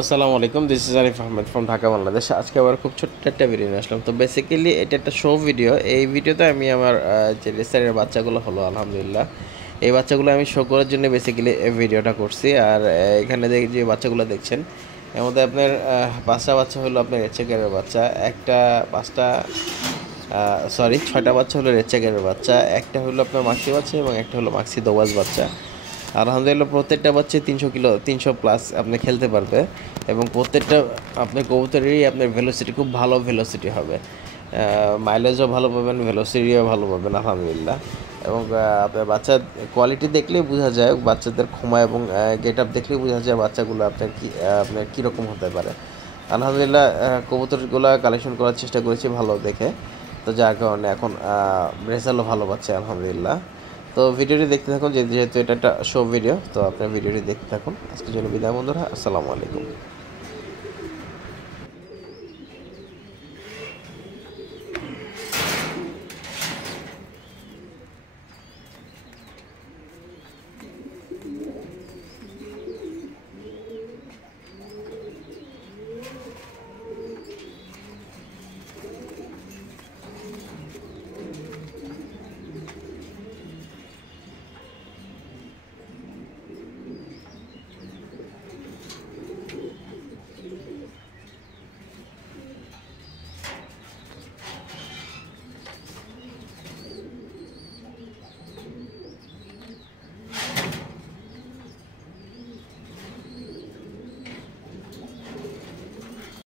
আসসালামু আলাইকুম, this is Arif Ahmed from Dhaka, Bangladesh. আজকে আবার খুব ছোট্ট একটা ভিডিও নিয়ে আসলাম। তো বেসিক্যালি এটা একটা শো ভিডিও। এই ভিডিওতে আমি আমার যে রেসারের বাচ্চাগুলো হলো, আলহামদুলিল্লাহ, এই বাচ্চাগুলো আমি শো করার জন্য বেসিক্যালি এই ভিডিওটা করছি। আর এখানে যে বাচ্চাগুলো দেখছেন, এর মধ্যে আপনার পাঁচটা বাচ্চা হলো আপনার রেচেকারের বাচ্চা, একটা পাঁচটা ছয়টা বাচ্চা হলো রেচেকারের বাচ্চা, একটা হলো আপনার মাক্সি বাচ্চা এবং একটা হলো মাক্সি দোবাজ বাচ্চা। আলহামদুলিল্লাহ প্রত্যেকটা বাচ্চা 300 কিলো 300+ আপনি খেলতে পারবে এবং প্রত্যেকটা আপনার কবুতরেরই আপনার ভেলোসিটি খুব ভালো ভেলোসিটি হবে, মাইলেজও ভালো পাবেন, ভেলোসিটিও ভালো পাবেন আলহামদুলিল্লাহ। এবং আপনার বাচ্চার কোয়ালিটি দেখলেই বোঝা যায়, বাচ্চাদের ক্ষমা এবং গেট আপ দেখলেই বোঝা যায় বাচ্চাগুলো আপনার কীরকম হতে পারে। আলহামদুলিল্লাহ কবুতরগুলো কালেকশন করার চেষ্টা করেছি ভালো দেখে, তো যার কারণে এখন রেজাল্টও ভালো পাচ্ছে আলহামদুলিল্লাহ। তো ভিডিওটি দেখতে থাকুন, যেহেতু এটা একটা শো ভিডিও, তো আপনার ভিডিওটি দেখতে থাকুন। আজকের জন্য বিদায় বন্ধুরা, আসসালামু আলাইকুম।